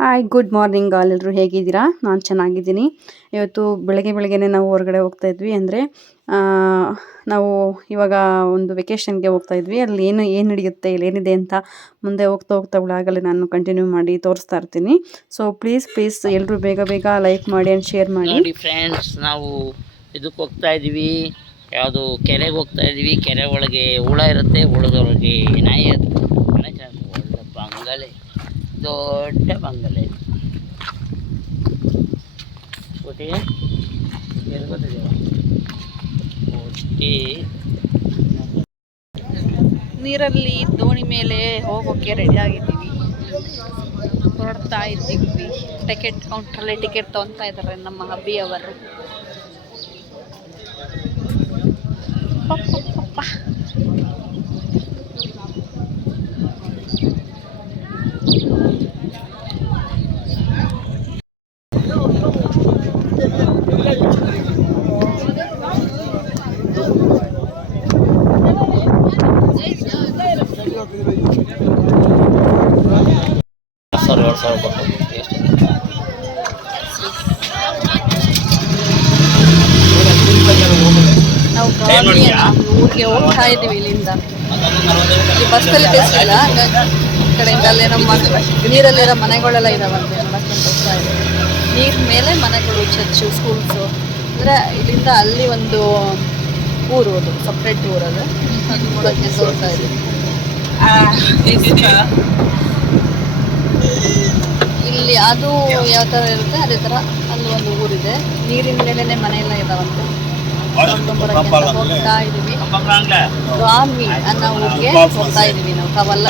Hi good morning all ಎಲ್ಲರೂ ಹೇಗಿದ್ದೀರಾ? ನಾನು ಚೆನ್ನಾಗಿದ್ದೀನಿ. ಇವತ್ತು ಬೆಳಗ್ಗೆ ಬೆಳಗ್ಗೆನೇ ನಾವು ಹೊರಗಡೆ ಹೋಗ್ತಾ ಇದ್ವಿ ಅಂದರೆ ನಾವು ಇವಾಗ ಒಂದು ವೆಕೇಷನ್ಗೆ ಹೋಗ್ತಾ ಇದ್ವಿ. ಅಲ್ಲಿ ಏನು ಏನು ನಡೆಯುತ್ತೆ ಇಲ್ಲಿ ಏನಿದೆ ಅಂತ ಮುಂದೆ ಹೋಗ್ತಾ ಹೋಗ್ತಾ ಆಗಲೇ ನಾನು ಕಂಟಿನ್ಯೂ ಮಾಡಿ ತೋರಿಸ್ತಾ ಇರ್ತೀನಿ. ಸೊ ಪ್ಲೀಸ್ ಪ್ಲೀಸ್ ಎಲ್ಲರೂ ಬೇಗ ಬೇಗ ಲೈಕ್ ಮಾಡಿ ಆ್ಯಂಡ್ ಶೇರ್ ಮಾಡಿ. ಫ್ರೆಂಡ್ಸ್ ನಾವು ಇದಕ್ಕೆ ಹೋಗ್ತಾ ಇದೀವಿ ಯಾವುದು ಕೆರೆಗೆ ಹೋಗ್ತಾ ಇದೀವಿ ಕೆರೆ ಒಳಗೆ ಹುಳ ಇರುತ್ತೆ, ಹುಳದೊಳಗೆ ನಾಯಿ ಇರುತ್ತೆ. ದೊಡ್ಡ ಬಂಗಲೆ. ಕೋಟಿ ಎಲ್ಲಿ ಕೋಟಿ ನೀರಲ್ಲಿ ದೋಣಿ ಮೇಲೆ ಹೋಗೋಕ್ಕೆ ರೆಡಿ ಆಗಿದ್ದೀವಿ. ಹೊರಡ್ತಾ ಇದ್ದೀವಿ. ಟಿಕೆಟ್ ಕೌಂಟ್ರಲ್ಲಿ ಟಿಕೆಟ್ ತೊಗೊತಾ ಇದ್ದಾರೆ ನಮ್ಮ ಹಬ್ಬಿ ಅವರು ಪಪ್ಪ. ಸಾವಿರ ಸಾವಿರ ಕೊಟ್ಟು ಎಷ್ಟು ನಾವು ಗಾಡಿ ಊರಿಗೆ ಹೋಗ್ತಾ ಇದ್ದೀವಿ ಇಲ್ಲಿಂದ. ಇಲ್ಲಿ ಬಸ್ಸಲ್ಲಿ ಬೇಸಿಲ್ಲ ಈ ಕಡೆಯಿಂದ ಅಲ್ಲೇನೋ ಮನೆ ನೀರಲ್ಲಿರೋ ಮನೆಗಳೆಲ್ಲ ಇದಾವಂತೆ ನೋಡಕ್ಕೆ ಹೋಗ್ತಾ ಇದ್ದೀವಿ. ನೀರ್ ಮೇಲೆ ಮನೆಗಳು ಚರ್ಚು ಸ್ಕೂಲ್ಸು ಅಂದರೆ ಇಲ್ಲಿಂದ ಅಲ್ಲಿ ಒಂದು ಊರು ಅದು ಸಪ್ರೇಟ್ ಊರದು ನೋಡೋಕ್ಕೆ ಹೋಗ್ತಾ ಇದ್ದೀವಿ. ಇಲ್ಲಿ ಅದು ಯಾವ ತರ ಇರುತ್ತೆ ಅದೇ ತರ ಅಲ್ಲಿ ಒಂದು ಊರಿದೆ. ನೀರಿನ ಮೇಲೆನೆ ಮನೆ ಎಲ್ಲ ಇದಾವಂತೆ ಹೋಗ್ತಾ ಇದೀವಿ. ಸ್ವಾಮಿ ಅನ್ನೋ ಊರಿಗೆ ಹೋಗ್ತಾ ಇದೀವಿ ನಾವು. ಕವಲ್ಲ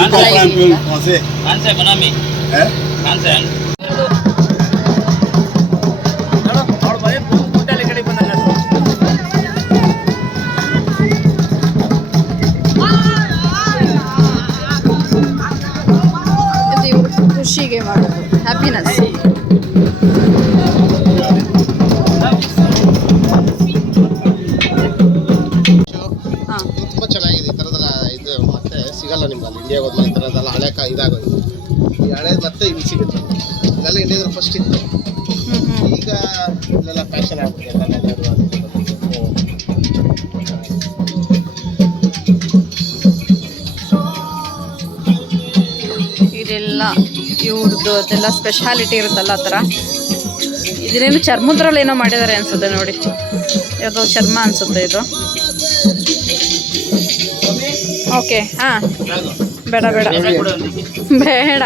ಫಸ್ಟ್ ಇತ್ತು ಹ್ಞೂ ಹ್ಞೂ ಈಗ ಇಲ್ಲೆಲ್ಲ ಫ್ಯಾಷನ್ ಬಂದ್ಬಿಟ್ಟು. ಇದೆಲ್ಲ ಇವ್ರದ್ದು ಅದೆಲ್ಲ ಸ್ಪೆಷಾಲಿಟಿ ಇರುತ್ತಲ್ಲ ಆ ಥರ. ಇದನ್ನೇನು ಚರ್ಮದ್ರಲ್ಲಿ ಏನೋ ಮಾಡಿದ್ದಾರೆ ಅನ್ಸುತ್ತೆ ನೋಡಿ. ಯಾವುದೋ ಚರ್ಮ ಅನ್ಸುತ್ತೆ ಇದು. ಓಕೆ ಹಾಂ. ಬೇಡ ಬೇಡ. ಬೇಡ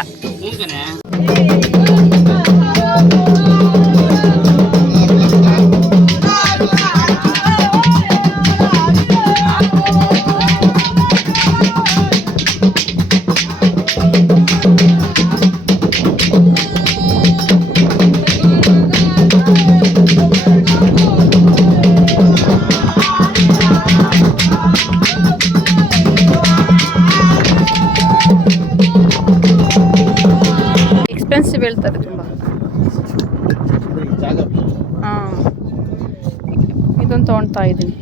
ಇದ್ದೀನಿ.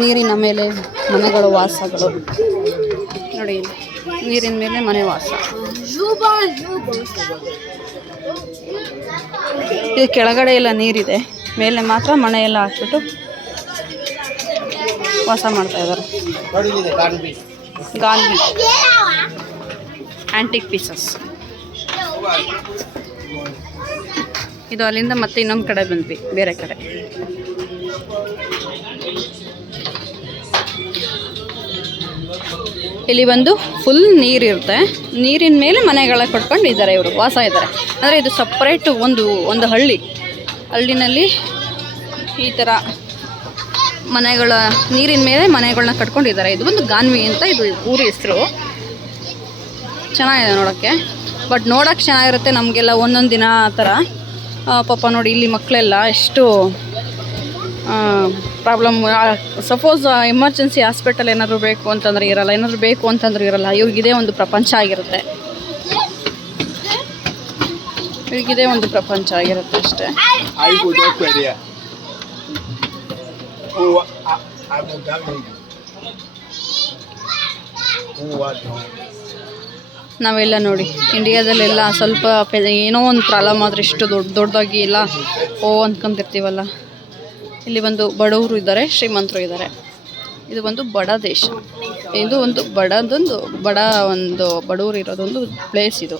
ನೀರಿನ ಮೇಲೆ ಮನೆಗಳು ವಾಸಗಳು. ನೋಡಿ ನೀರಿನ ಮೇಲೆ ಮನೆ ವಾಸ. ಇದು ಕೆಳಗಡೆ ಎಲ್ಲ ನೀರಿದೆ. ಮೇಲೆ ಮಾತ್ರ ಮನೆ ಎಲ್ಲ ಹಾಕ್ಬಿಟ್ಟು ವಾಸ ಮಾಡ್ತಾ ಇದ್ದಾರೆ. ಗಾನ್ವಿ ಆಂಟಿಕ್ ಪೀಸಸ್ ಇದು ಅಲ್ಲಿಂದ ಮತ್ತೆ ಇನ್ನೊಂದು ಕಡೆ ಬಂದ್ವಿ, ಬೇರೆ ಕಡೆ. ಇಲ್ಲಿ ಬಂದು ಫುಲ್ ನೀರಿರುತ್ತೆ ನೀರಿನ ಮೇಲೆ ಮನೆಗಳ ಕಟ್ಕೊಂಡು ಇದ್ದಾರೆ ಇವರು, ವಾಸ ಇದ್ದಾರೆ. ಅಂದರೆ ಇದು ಸಪ್ರೇಟ್ ಒಂದು ಒಂದು ಹಳ್ಳಿ. ಹಳ್ಳಿನಲ್ಲಿ ಈ ಥರ ಮನೆಗಳ, ನೀರಿನ ಮೇಲೆ ಮನೆಗಳನ್ನ ಕಟ್ಕೊಂಡಿದ್ದಾರೆ. ಇದು ಒಂದು ಗಾನ್ವಿ ಅಂತ ಇದು ಊರು ಹೆಸರು. ಚೆನ್ನಾಗಿದೆ ನೋಡೋಕ್ಕೆ. ಬಟ್ ನೋಡೋಕ್ಕೆ ಚೆನ್ನಾಗಿರುತ್ತೆ ನಮಗೆಲ್ಲ ಒಂದೊಂದು ದಿನ ಆ ಥರ. ಪಾಪ ನೋಡಿ ಇಲ್ಲಿ ಮಕ್ಕಳೆಲ್ಲ ಎಷ್ಟು ಪ್ರಾಬ್ಲಮ್ ಸಪೋಸ್ ಎಮರ್ಜೆನ್ಸಿ ಹಾಸ್ಪಿಟಲ್ ಏನಾದರೂ ಬೇಕು ಅಂತಂದ್ರೆ ಇರಲ್ಲ, ಏನಾದರೂ ಬೇಕು ಅಂತಂದ್ರೆ ಇರಲ್ಲ ಇವ್ರಿಗಿದೇ ಒಂದು ಪ್ರಪಂಚ ಆಗಿರುತ್ತೆ. ಇವ್ರಿಗಿದೇ ಒಂದು ಪ್ರಪಂಚ ಆಗಿರುತ್ತೆ ಅಷ್ಟೇ. ನಾವೆಲ್ಲ ನೋಡಿ. ಇಂಡಿಯಾದಲ್ಲೆಲ್ಲ ಸ್ವಲ್ಪ ಏನೋ ಒಂದು ಪ್ರಾಬ್ಲಮ್ ಆದರೆ ಇಷ್ಟು ದೊಡ್ಡ ದೊಡ್ಡದಾಗಿ ಎಲ್ಲ ಓ ಅಂದ್ಕೊಂತಿರ್ತೀವಲ್ಲ ಇಲ್ಲಿ ಒಂದು ಬಡವರು ಇದ್ದಾರೆ, ಶ್ರೀಮಂತರು ಇದ್ದಾರೆ. ಇದು ಒಂದು ಬಡ ದೇಶ. ಇದು ಒಂದು ಬಡದೊಂದು, ಬಡ ಒಂದು ಬಡವರು ಇರೋದೊಂದು ಪ್ಲೇಸ್ ಇದು.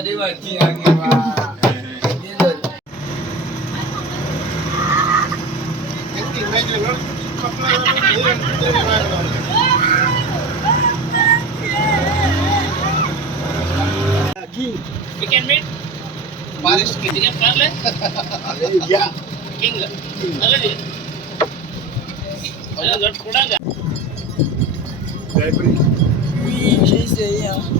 We can meet. Paris king. We can parle. yeah. King. Already. Hello, Lord Kudaga. Library. We just yeah.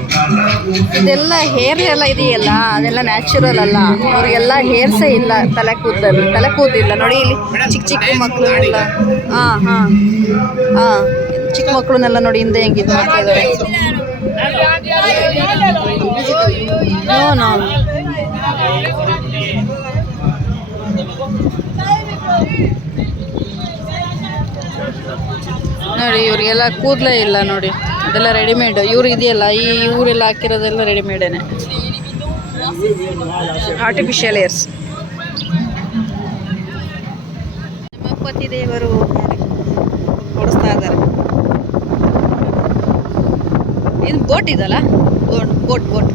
ಇದೆಲ್ಲ ಹೇರ್ ಎಲ್ಲ ಇದೆಯಲ್ಲ? ಅದೆಲ್ಲ ನ್ಯಾಚುರಲ್ ಅಲ್ಲ. ಅವ್ರಿಗೆಲ್ಲ ಹೇರ್ಸೇ ಇಲ್ಲ. ತಲೆ ಕೂದಲು ತಲೆ ಕೂದಿಲ್ಲ ನೋಡಿ ಇಲ್ಲಿ ಚಿಕ್ಕ ಚಿಕ್ಕ ಮಕ್ಕಳು ಮಕ್ಕಳನ್ನೆಲ್ಲ. ಹಾಂ ಹಾಂ. ಹಾಂ ಚಿಕ್ಕ ಮಕ್ಕಳನ್ನೆಲ್ಲ ನೋಡಿ ಹಿಂದೆ ಹೆಂಗೆ ಇದು ಮಾಡ್ತಾ ಇದ್ದಾರೆ ನೋ ನೋ ನೋಡಿ, ಇವರಿಗೆಲ್ಲ ಕೂದಲೇ ಇಲ್ಲ ನೋಡಿ. ಅದೆಲ್ಲ ರೆಡಿಮೇಡ್ ಇವ್ರು ಇದೆಯಲ್ಲ, ಈ ಇವರೆಲ್ಲ ಹಾಕಿರೋದೆಲ್ಲ ರೆಡಿಮೇಡೇನೆ ಆರ್ಟಿಫಿಷಿಯಲ್ ಇಯರ್ಸ್ ಪತಿ ದೇವರು ಓಡಿಸ್ತಾ ಇದ್ದಾರೆ. ಇದು ಬೋಟ್ ಇದಲ್ಲ? Boat boat boat.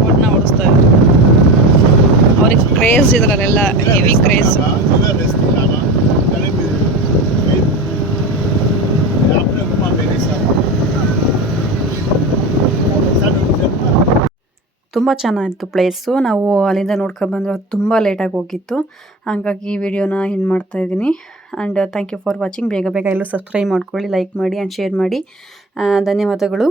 ಬೋಟ್ನ ಓಡಿಸ್ತಾ ಇದ್ದಾರೆ. ಅವ್ರಿಗೆ ಕ್ರೇಜ್ ಇದರಲ್ಲೆಲ್ಲ ಹೆವಿ ಕ್ರೇಜ್ ತುಂಬ ಚೆನ್ನಾಗಿತ್ತು ಪ್ಲೇಸು ನಾವು ಅಲ್ಲಿಂದ ನೋಡ್ಕೊಂಡ್ಬಂದ್ರೆ ತುಂಬ ಲೇಟಾಗಿ ಹೋಗಿತ್ತು. ಹಾಗಾಗಿ ಈ ವಿಡಿಯೋನ ಏನು ಮಾಡ್ತಾ ಇದ್ದೀನಿ. And thank you for watching ಬೇಗ ಬೇಗ ಎಲ್ಲೂ ಸಬ್ಸ್ಕ್ರೈಬ್ ಮಾಡ್ಕೊಳ್ಳಿ ಲೈಕ್ ಮಾಡಿ ಆ್ಯಂಡ್ ಶೇರ್ ಮಾಡಿ. ಧನ್ಯವಾದಗಳು.